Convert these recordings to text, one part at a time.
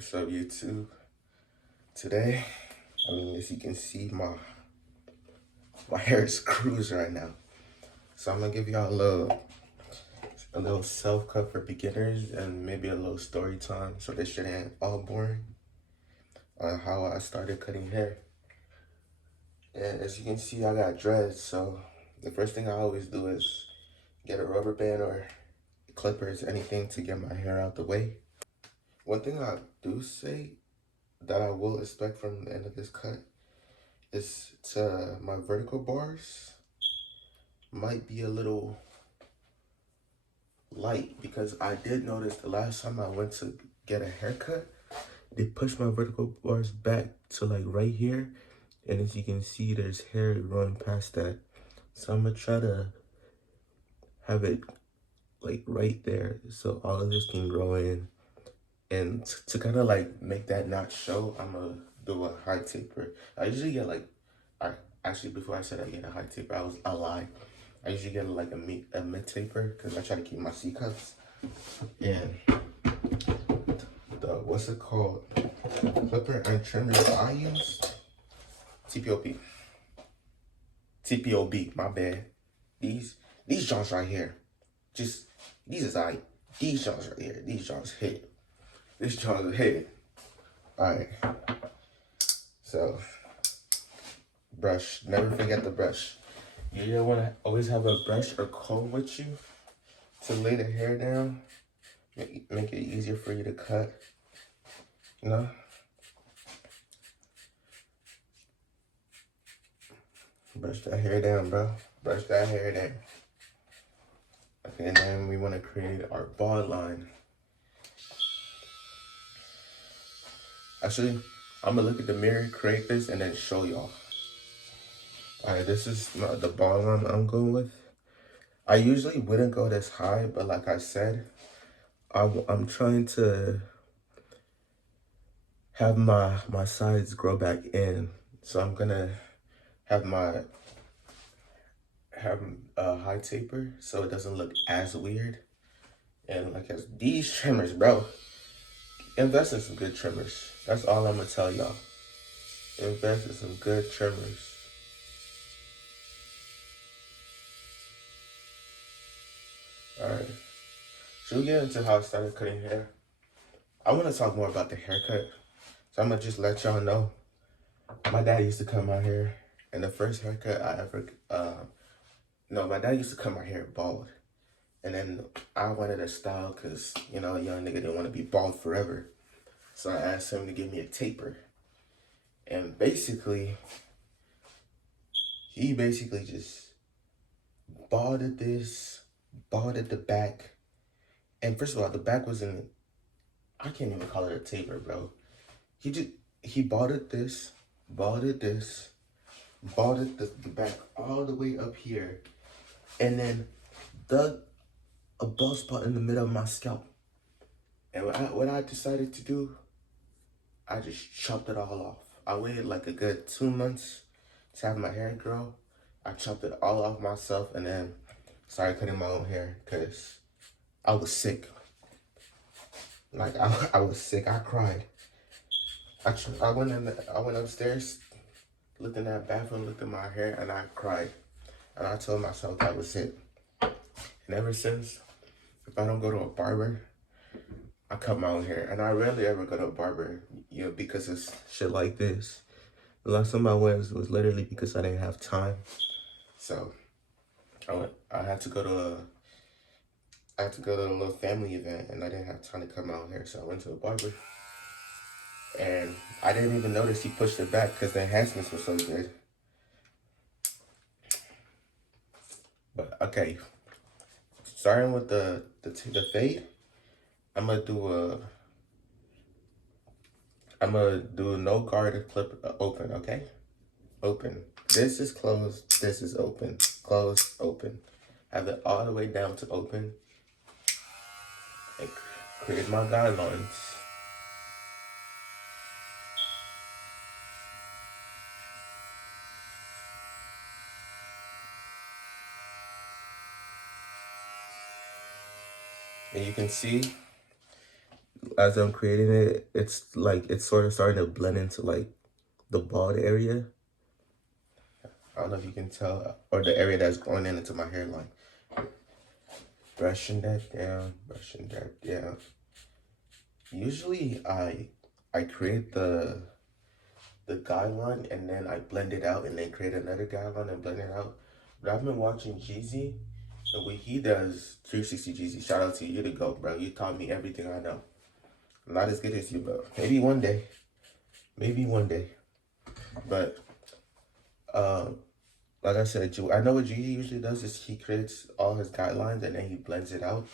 What's up, YouTube? Today, as you can see, my hair is cruised right now. So I'm gonna give y'all a little self-cut for beginners and maybe a little story time so this shit ain't all boring on how I started cutting hair. And as you can see, I got dreads, so the first thing I always do is get a rubber band or clippers, anything to get my hair out the way. One thing I do say that I will expect from the end of this cut is to my vertical bars might be a little light because I did notice the last time I went to get a haircut, they pushed my vertical bars back to like right here. And as you can see, there's hair running past that. So I'm gonna try to have it like right there so all of this can grow in. And to kind of like make that not show, I'm gonna do a high taper. I usually get like, actually before I said I get a high taper, I lied. I usually get like a mid taper because I try to keep my C cuts. And what's it called? Clipper and trimmer that I use, TPOB. TPOB, my bad. These joints right here, these is like, these joints right here, these joints hit. This joint is hit. Alright. So, brush. Never forget the brush. You want to always have a brush or comb with you to lay the hair down. Make it easier for you to cut. You know? Brush that hair down, bro. Brush that hair down. Okay, and then we want to create our bald line. Actually, I'm going to look at the mirror, create this, and then show y'all. Alright, this is not the bald line I'm going with. I usually wouldn't go this high, but like I said, I'm trying to have my sides grow back in. So I'm going to have a high taper so it doesn't look as weird. And like these trimmers, bro, invest in some good trimmers. That's all I'm gonna tell y'all. Invest in some good trimmers. Alright. Should we get into how I started cutting hair? I want to talk more about the haircut. So I'm gonna just let y'all know. My dad used to cut my hair. And the first haircut I ever, my dad used to cut my hair bald. And then I wanted a style because, a young nigga didn't want to be bald forever. So I asked him to give me a taper. And basically, he just balded the back. And first of all, the back wasn't, I can't even call it a taper, bro. He balded the back all the way up here. And then dug a bald spot in the middle of my scalp. And what I decided to do, I just chopped it all off. I waited like a good 2 months to have my hair grow. I chopped it all off myself and then started cutting my own hair because I was sick. Like I was sick. I cried. I went upstairs, looked in that bathroom, looked at my hair, and I cried. And I told myself that was it. And ever since, if I don't go to a barber, I cut my own hair. And I rarely ever go to a barber, because it's shit like this. The last time I went was literally because I didn't have time. So I had to go to a little family event and I didn't have time to cut my own hair. So I went to a barber. And I didn't even notice he pushed it back because the enhancements were so good. But okay, starting with the fade, I'm gonna do no guard clip open, okay? Open. This is closed, this is open. Closed, open. Have it all the way down to open. And create my guidelines. And you can see as I'm creating it, it's like it's sort of starting to blend into like the bald area. I don't know if you can tell, or the area that's going into my hairline. Brushing that down, brushing that down. Usually I create the guideline and then I blend it out and then create another guideline and blend it out. But I've been watching Jeezy, the way he does 360 Jeezy. Shout out to you, to go, bro. You taught me everything I know. I'm not as good as you, but maybe one day. Maybe one day. But like I said, I know what Jeezy usually does is he creates all his guidelines and then he blends it out.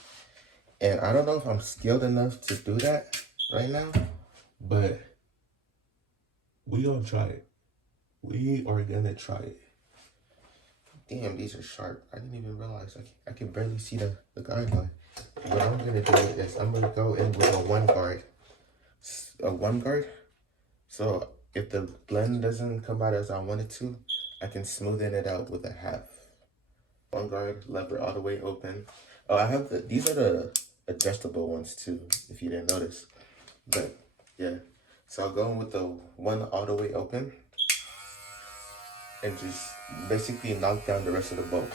And I don't know if I'm skilled enough to do that right now, but we gonna try it. We are gonna try it. Damn, these are sharp. I didn't even realize I can barely see the guideline. What I'm gonna do is I'm gonna go in with a one guard. A one guard. So if the blend doesn't come out as I want it to, I can smoothen it out with a half. One guard, lever all the way open. Oh, I have these are the adjustable ones too, if you didn't notice. But yeah, so I'll go in with the one all the way open and just basically knock down the rest of the bolt.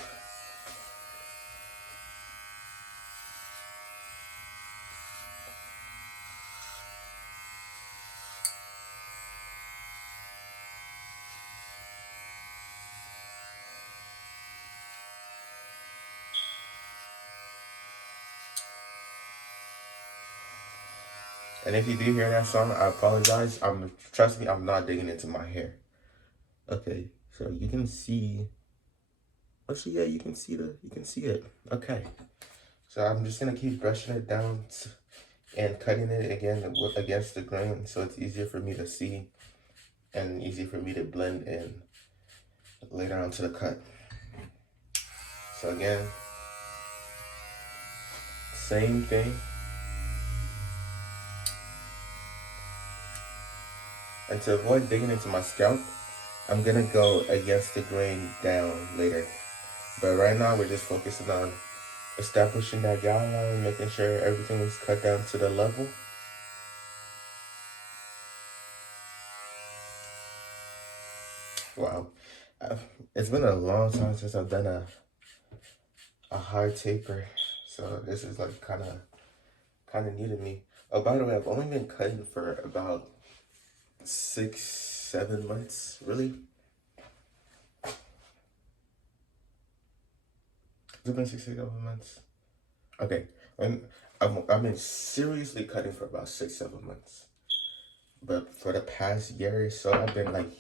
And if you do hear that song, I apologize. Trust me, I'm not digging into my hair. Okay, so you can see. Actually, yeah, you can see it. Okay, so I'm just gonna keep brushing it down and cutting it again against the grain, so it's easier for me to see and easy for me to blend in later on to the cut. So again, same thing. And to avoid digging into my scalp, I'm gonna go against the grain down later. But right now we're just focusing on establishing that guideline, making sure everything is cut down to the level. Wow. It's been a long time since I've done a hard taper. So this is like kind of new to me. Oh, by the way, I've only been cutting for about 6-7 months, really. Has it been 6-7 months? Okay, I've been seriously cutting for about 6-7 months. But for the past year or so, I've been like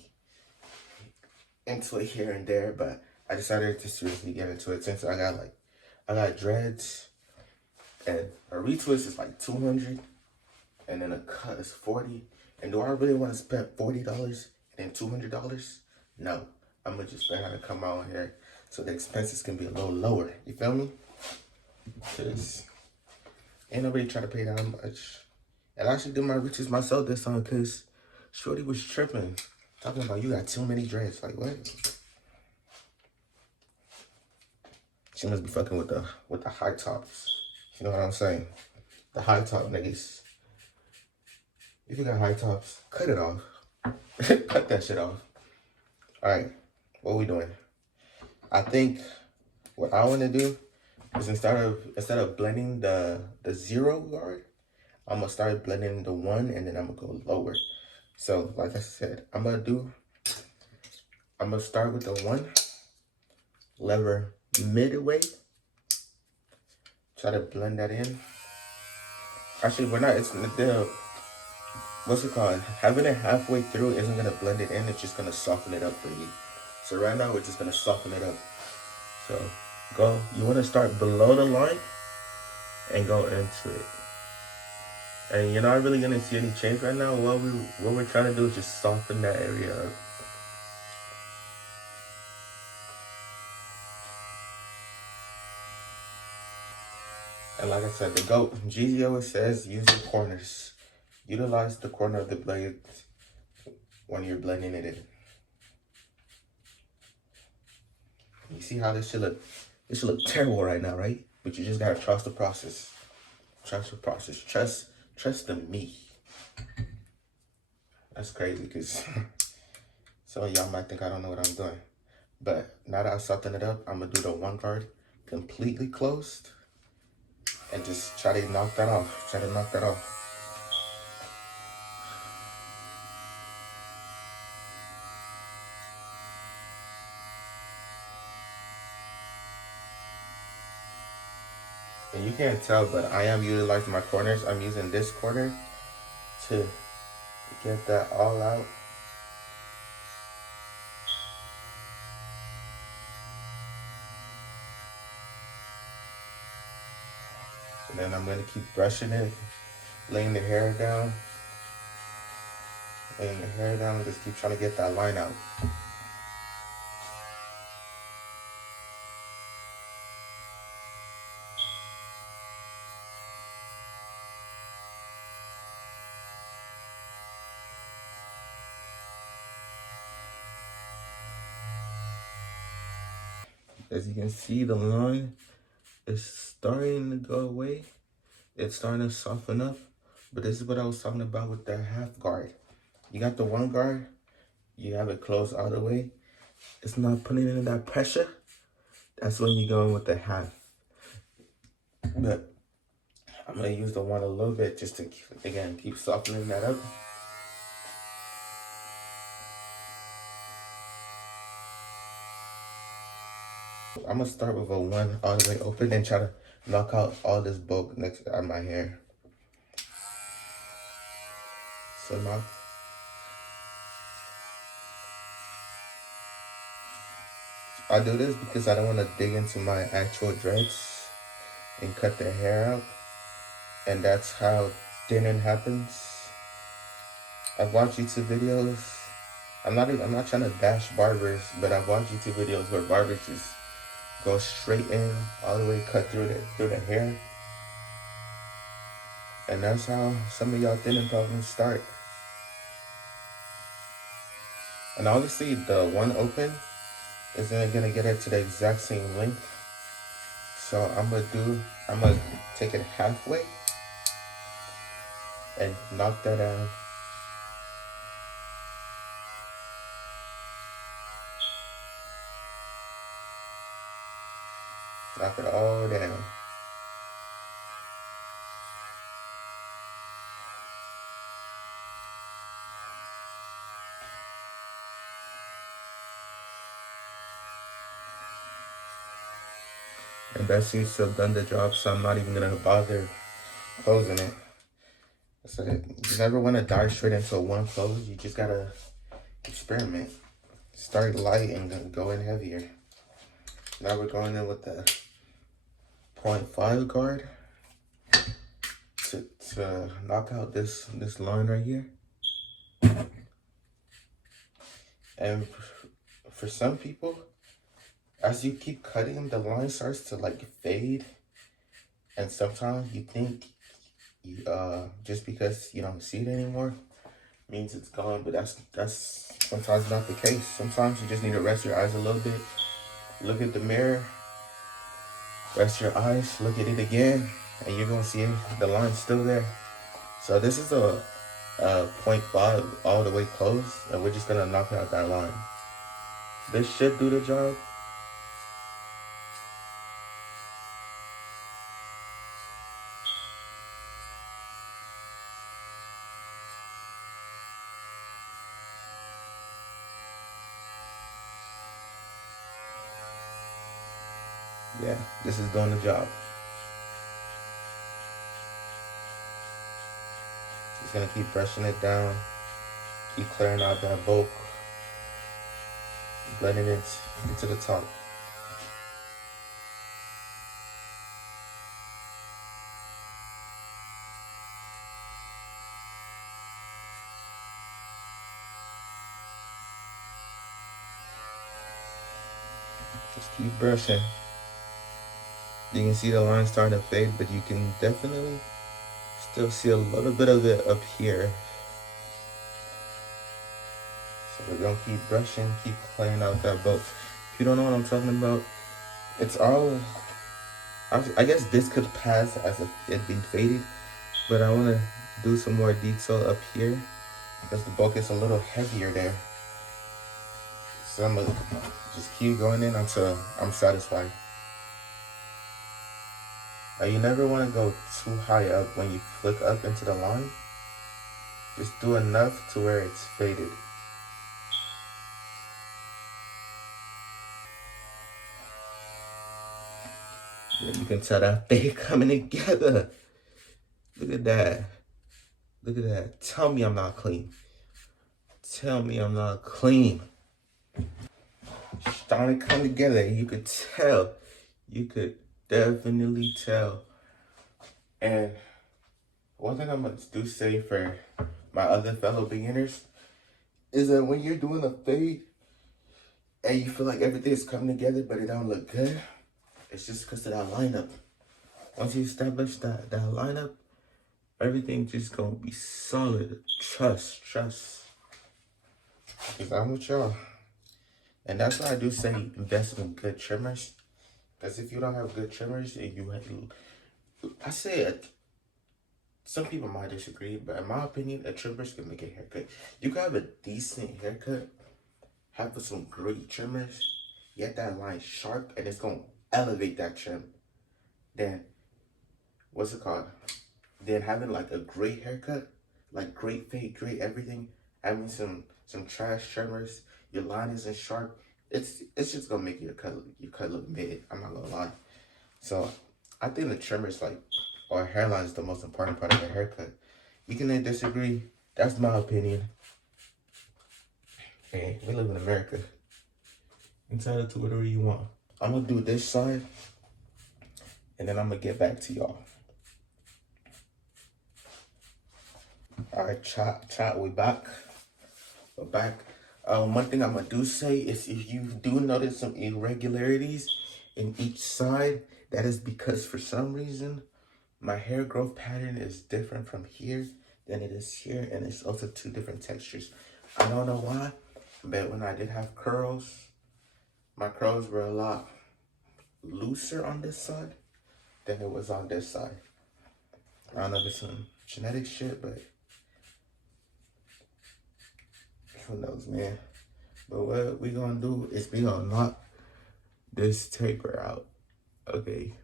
into it here and there. But I decided to seriously get into it since I got dreads, and a retwist is like 200, and then a cut is 40. And do I really want to spend $40 and then $200? No, I'm gonna just learn how to come out here so the expenses can be a little lower. You feel me? Cause ain't nobody trying to pay that much. And I actually do my riches myself this time because Shorty was tripping, talking about you got too many dreads. Like what? She must be fucking with the high tops. You know what I'm saying? The high top niggas. If you got high tops, cut it off. Cut that shit off. Alright, what we doing? I think what I wanna do is instead of blending the 0 guard, I'm gonna start blending the 1 and then I'm gonna go lower. So like I said, I'm gonna start with the 1, lever midway, try to blend that in. Actually, we're not, it's the, what's it called? Having it halfway through isn't gonna blend it in, it's just gonna soften it up for you. So right now, we're just gonna soften it up. So you wanna start below the line and go into it. And you're not really gonna see any change right now. What we're trying to do is just soften that area up. And like I said, the GOAT, Jeezy always says, use the corners. Utilize the corner of the blade when you're blending it in. You see how this should look? This should look terrible right now, right? But you just gotta trust the process. Trust the process. Trust me. That's crazy because some of y'all might think I don't know what I'm doing. But now that I've softened it up, I'm gonna do the one guard completely closed and just try to knock that off. Try to knock that off. And you can't tell, but I am utilizing my corners. I'm using this corner to get that all out. And then I'm gonna keep brushing it, laying the hair down, and just keep trying to get that line out. As you can see, the line is starting to go away. It's starting to soften up. But this is what I was talking about with the half guard. You got the one guard, you have it closed all the way. It's not putting in that pressure. That's when you go in with the half. But I'm gonna use the one a little bit just to, again, keep softening that up. I'm gonna start with a one all the way open and try to knock out all this bulk next on my hair. So now I do this because I don't want to dig into my actual dreads and cut the hair out, and that's how thinning happens. I've watched YouTube videos. I'm not trying to bash barbers, but I've watched YouTube videos where barbers just go straight in, all the way cut through the hair. And that's how some of y'all thinning problems start. And obviously the one open isn't gonna get it to the exact same length. So I'm gonna take it halfway and knock that out. Knock it all down. And that seems to have done the job, so I'm not even gonna bother closing it. So you never want to dive straight into a one close. You just gotta experiment. Start light and go in heavier. Now we're going in with the 0.5 guard to knock out this line right here. And for some people, as you keep cutting, the line starts to like fade. And sometimes you think you just because you don't see it anymore means it's gone, but that's sometimes not the case. Sometimes you just need to rest your eyes a little bit, look at the mirror, rest your eyes, look at it again, and you're gonna see the line's still there. So this is a 0.5 all the way closed, and we're just gonna knock out that line. This should do the job. Yeah, this is doing the job. Just gonna keep brushing it down, keep clearing out that bulk, blending it into the top. Just keep brushing. You can see the line starting to fade, but you can definitely still see a little bit of it up here. So we're gonna keep brushing, keep clearing out that bulk. If you don't know what I'm talking about, it's all, I guess this could pass as it being faded, but I wanna do some more detail up here because the bulk is a little heavier there. So I'm gonna just keep going in until I'm satisfied. Now you never want to go too high up when you flick up into the line. Just do enough to where it's faded. Yeah, you can tell that fade coming together. Look at that. Look at that. Tell me I'm not clean. Tell me I'm not clean. Starting to come together. You could tell. You could definitely tell. And one thing I'm going to do say for my other fellow beginners is that when you're doing a fade and you feel like everything's coming together but it don't look good, it's just because of that lineup. Once you establish that lineup, everything just gonna be solid. Trust. Because I'm with y'all. And that's why I do say invest in good trimmers. Because if you don't have good trimmers, and you have to, I say it, some people might disagree, but in my opinion, a trimmer's can make a haircut. You can have a decent haircut, have some great trimmers, get that line sharp, and it's gonna elevate that trim. Then, what's it called? Then having like a great haircut, like great fade, great everything, having some trash trimmers, your line isn't sharp, it's just gonna make your cut look mid. I'm not gonna lie. So I think the trimmers or hairline is the most important part of a haircut. You can disagree. That's my opinion. Hey, we live in America. Entitled to whatever you want. I'm gonna do this side, and then I'm gonna get back to y'all. All right, chat, we back. We're back. One thing I'm gonna do say is if you do notice some irregularities in each side, that is because for some reason, my hair growth pattern is different from here than it is here, and it's also two different textures. I don't know why, but when I did have curls, my curls were a lot looser on this side than it was on this side. I don't know if it's some genetic shit, but who knows, man. But what we gonna do is we gonna knock this taper out. Okay.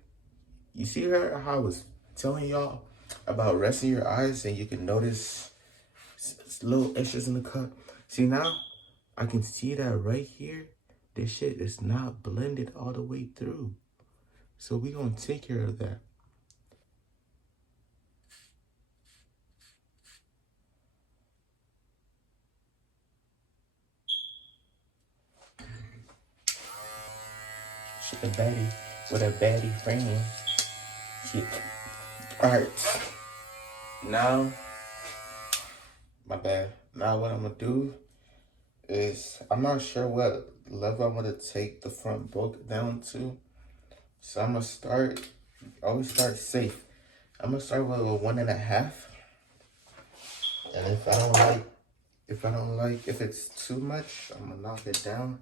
You see how I was telling y'all about resting your eyes and you can notice little extras in the cut? See, now I can see that right here. This shit is not blended all the way through. So we gonna take care of that. Shit, a baddie with a baddie frame. Shit. Alright. Now, my bad. Now what I'm gonna do is, I'm not sure what level I'm gonna take the front bulk down to. So I'm gonna always start safe. I'm gonna start with a 1.5. And if it's too much, I'm gonna knock it down.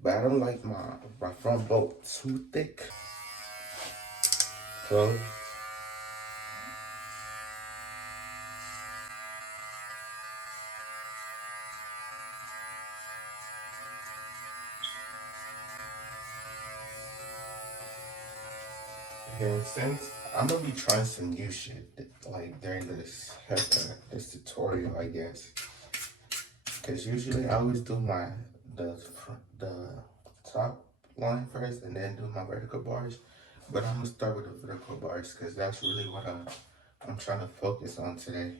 But I don't like my front bulk too thick. Close. And since I'm gonna be trying some new shit during this haircut, this tutorial, I guess. Cause usually I always do the top line first and then do my vertical bars. But I'm gonna start with the vertical bars because that's really what I'm trying to focus on today.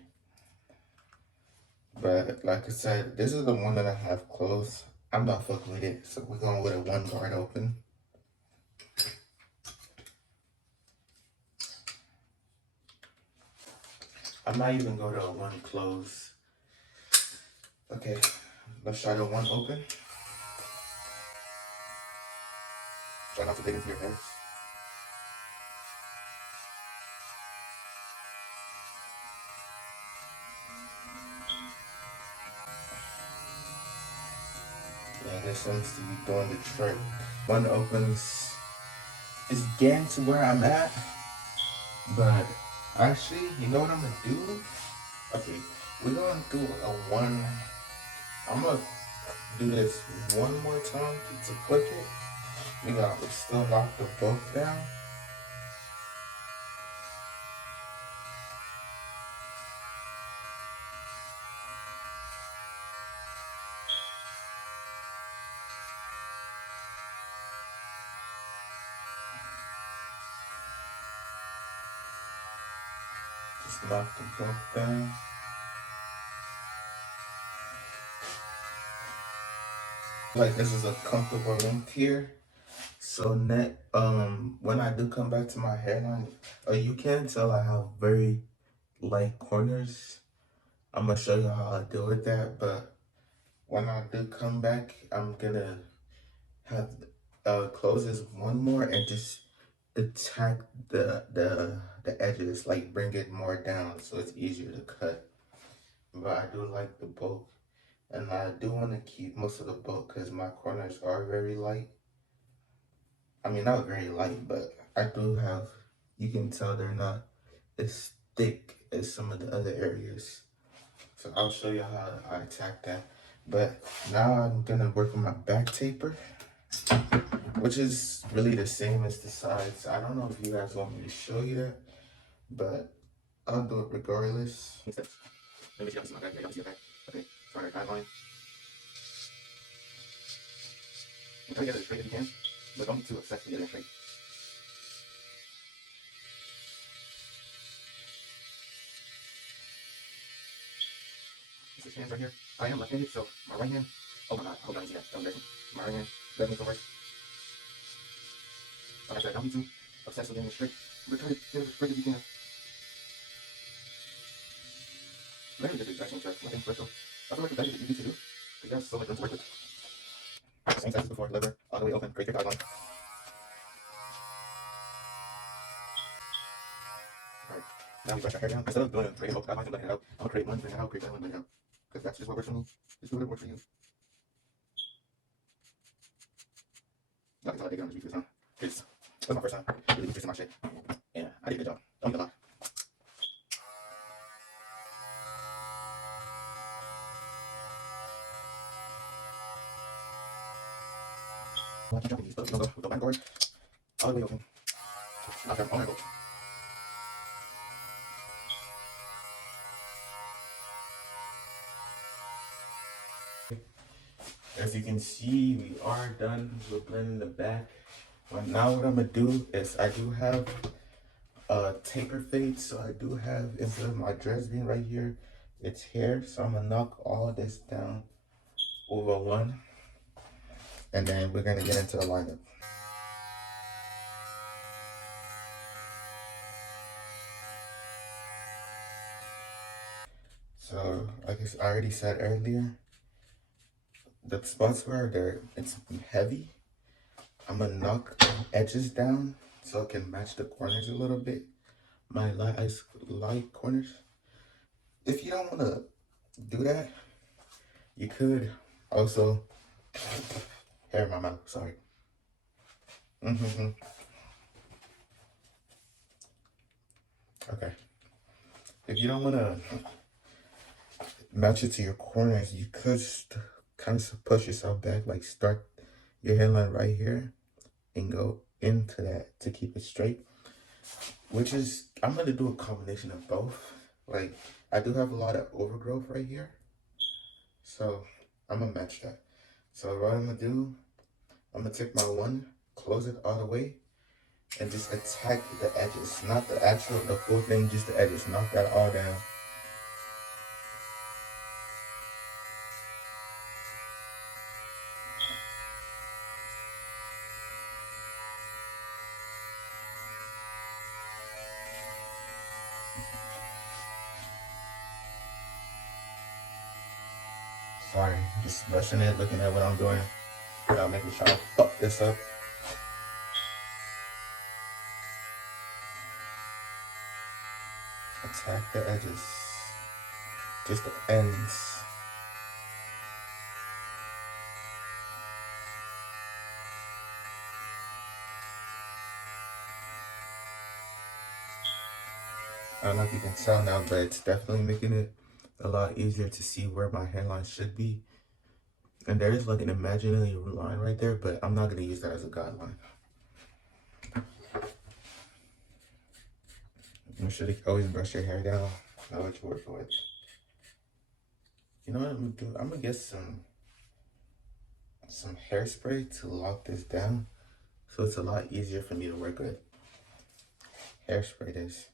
But like I said, this is the 1.5 close. I'm not fucking with it, so we're going with a 1 guard open. I might even go to a 1 close. Okay, let's try the 1 open. Try not to dig into your hands. Yeah, this seems to be doing the trick. 1 opens is getting to where I'm at, but actually, you know what I'm gonna do? Okay, we're gonna do a one. I'm gonna do this one more time to click it. We gotta still lock the both down. Just lock the both down. Like this is a comfortable length here. So when I do come back to my hairline, you can tell I have very light corners. I'm gonna show you how I deal with that, but when I do come back, I'm gonna have close this one more and just attack the edges, like bring it more down so it's easier to cut. But I do like the bulk, and I do want to keep most of the bulk because my corners are very light. I mean, not very light, but I do have, you can tell they're not as thick as some of the other areas. So I'll show you how I attack that. But now I'm gonna work on my back taper, which is really the same as the sides. I don't know if you guys want me to show you that, but I'll do it regardless. Let me see, my back. See back. Okay, sorry, guideline. Try to get it as straight as you can, but don't be too obsessed with getting it straight. This hands right here. I am left-handed, so my right hand. Oh my god, I hope I didn't see that. That was amazing. My right hand, let me go first. Like I said, don't be too obsessed with getting it straight, but try to get it as straight as you can. Learning is the exact same trick. Nothing special. I feel like the best is easy to do, because you have so much room to work with. Same size as before, lever, all the way open, create your guideline. Alright, now we brush our hair down. Instead of doing a create both guidelines and letting it out, I'm gonna create one, bring it out, create that one, bring it out. Because that's just what works for me. Just do whatever works for you. Not until I dig on this week this time. This was my first time really fixing my shit. Yeah, I did a good job. Don't need a lot. I keep dropping these, but with the back board, all the way open. Knock them all the way open. As you can see, we are done with blending the back. But now what I'm gonna do is I do have a taper fade, so I do have, instead of my dreads being right here, it's here. So I'm gonna knock all this down over one, and then we're gonna get into the lineup. So like I already said earlier, the spots where it's heavy, I'm gonna knock edges down so it can match the corners a little bit. My light corners. If you don't want to do that, you could also hair in my mouth. Sorry. Okay. If you don't want to match it to your corners, you could kind of push yourself back, like start your hairline right here and go into that to keep it straight. Which is, I'm gonna do a combination of both. Like, I do have a lot of overgrowth right here, so I'm gonna match that. So what I'm gonna do, I'm gonna take my one, close it all the way, and just attack the edges, not the full thing, just the edges. Knock that all down. Sorry, just rushing it, looking at what I'm doing without making sure I fuck this up. Attack the edges, just the ends. I don't know if you can tell now, but it's definitely making it a lot easier to see where my hairline should be. And there is like an imaginary line right there, but I'm not gonna use that as a guideline. You should always brush your hair down. Know what you're working with. You know what I'm gonna do? I'm gonna get some hairspray to lock this down, so it's a lot easier for me to work with. Hairspray this.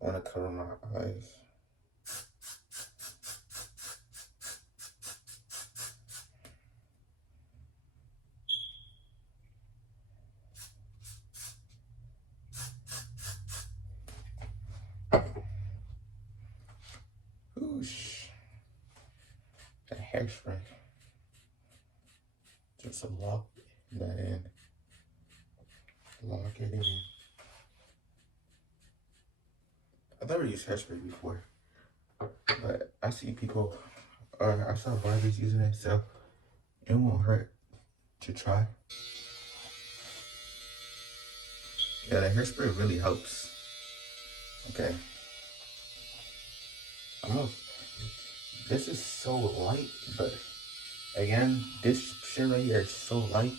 I wanna cover my eyes. Whoosh. That hairspray. Just to lock that in. Lock it in. I've never used hairspray before, but I see people, or I saw barbers using it, so it won't hurt to try. Yeah, the hairspray really helps. Okay. This is so light, but again, this shit right here is so light,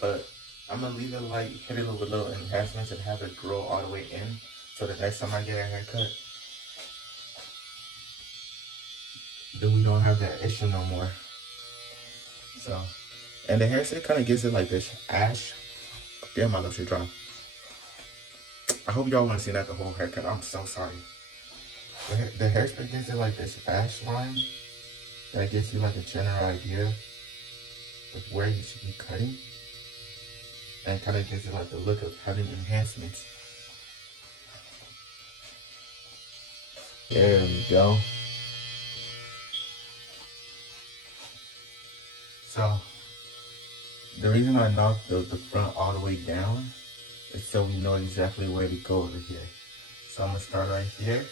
but I'm gonna leave it light, hit it with little enhancements, and have it grow all the way in, so the next time I get a haircut, then we don't have that issue no more. So, and the hairspray kind of gives it like this ash. Damn, my lips are dry. I hope y'all want to see that the whole haircut. I'm so sorry. The hairspray gives it like this ash line that gives you like a general idea of where you should be cutting, and kind of gives it like the look of having enhancements. There we go. So the reason I knocked the front all the way down is so we know exactly where to go over here. So I'm gonna start right here.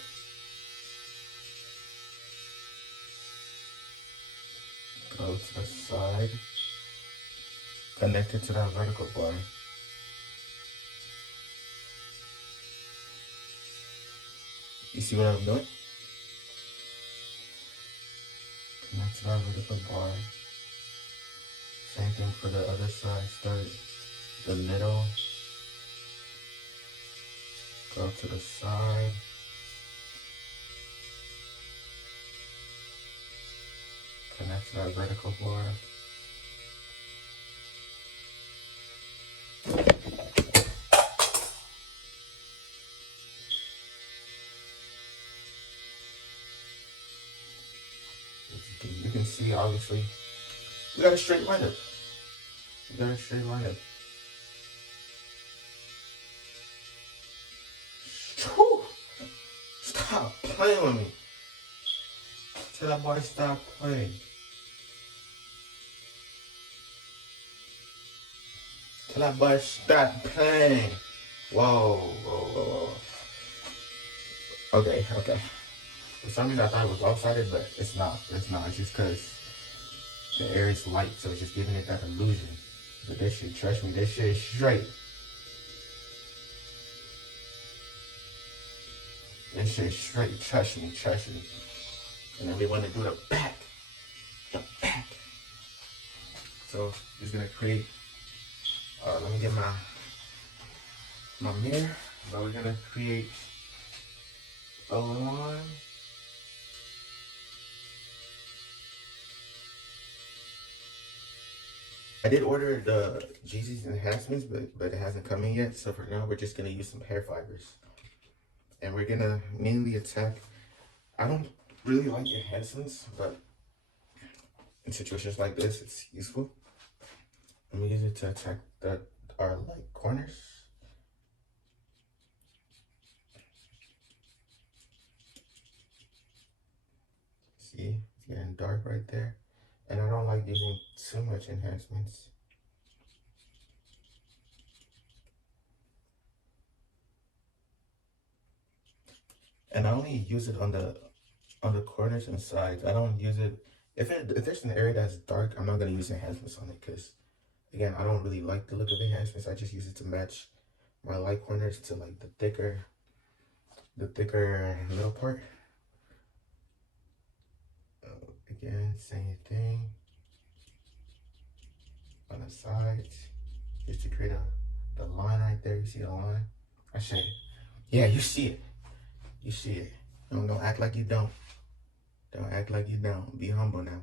Go to the side, connect it to that vertical bar. You see what I'm doing? Connect to that vertical bar. Same thing for the other side. Start the middle, go to the side. Connect to that vertical bar. You can see, obviously, we got a straight lineup. Whew. Stop playing with me. Tell that boy stop playing. Tell that boy stop playing. Whoa. Okay. For some reason I thought it was lopsided, but it's not. It's just because the air is light, so it's just giving it that illusion. But this shit, trust me, this shit is straight. This shit is straight, trust me. And then we want to do the back. So just gonna create, let me get my mirror. So we're gonna create a line. I did order the Jeezy's enhancements, but it hasn't come in yet. So for now, we're just gonna use some hair fibers, and we're gonna mainly attack. I don't really like enhancements, but in situations like this, it's useful. And we use it to attack our light corners. See, it's getting dark right there. And I don't like using too much enhancements. And I only use it on the corners and sides. I don't use it if there's an area that's dark. I'm not gonna use enhancements on it because, again, I don't really like the look of enhancements. I just use it to match my light corners to like the thicker middle part. Again, same thing on the sides, just to create the line right there. You see the line? I say, yeah, you see it. You see it. Don't act like you don't. Don't act like you don't. Be humble now.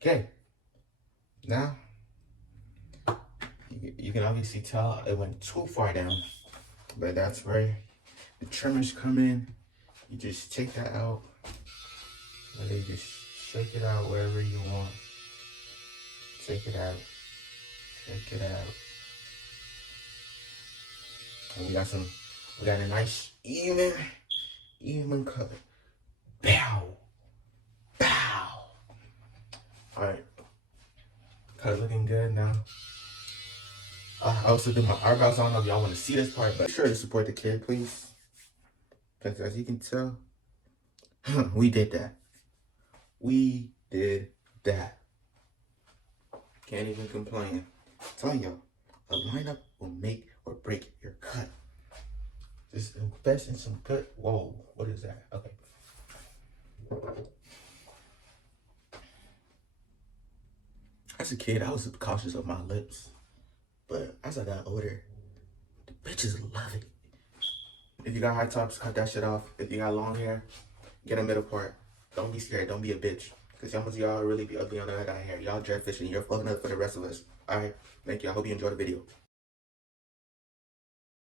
Okay. Now, you can obviously tell it went too far down, but that's where the trimmers come in. You just take that out, and then just shake it out wherever you want. Take it out. Take it out. And we got a nice even cut. Bow. Bow. Alright. Cut looking good now. I also did my eyebrows. I don't know if y'all want to see this part, but be sure to support the kid, please. Because as you can tell, we did that. We did that. Can't even complain. I'm telling y'all, a lineup will make or break your cut. Just invest in some good. Whoa, what is that? Okay. As a kid, I was cautious of my lips. But as I got older, the bitches love it. If you got high tops, cut that shit off. If you got long hair, get a middle part. Don't be scared. Don't be a bitch. Because some of y'all really be ugly on the other hair. Y'all dread fishing. You're fucking up for the rest of us. Alright. Thank you. I hope you enjoyed the video.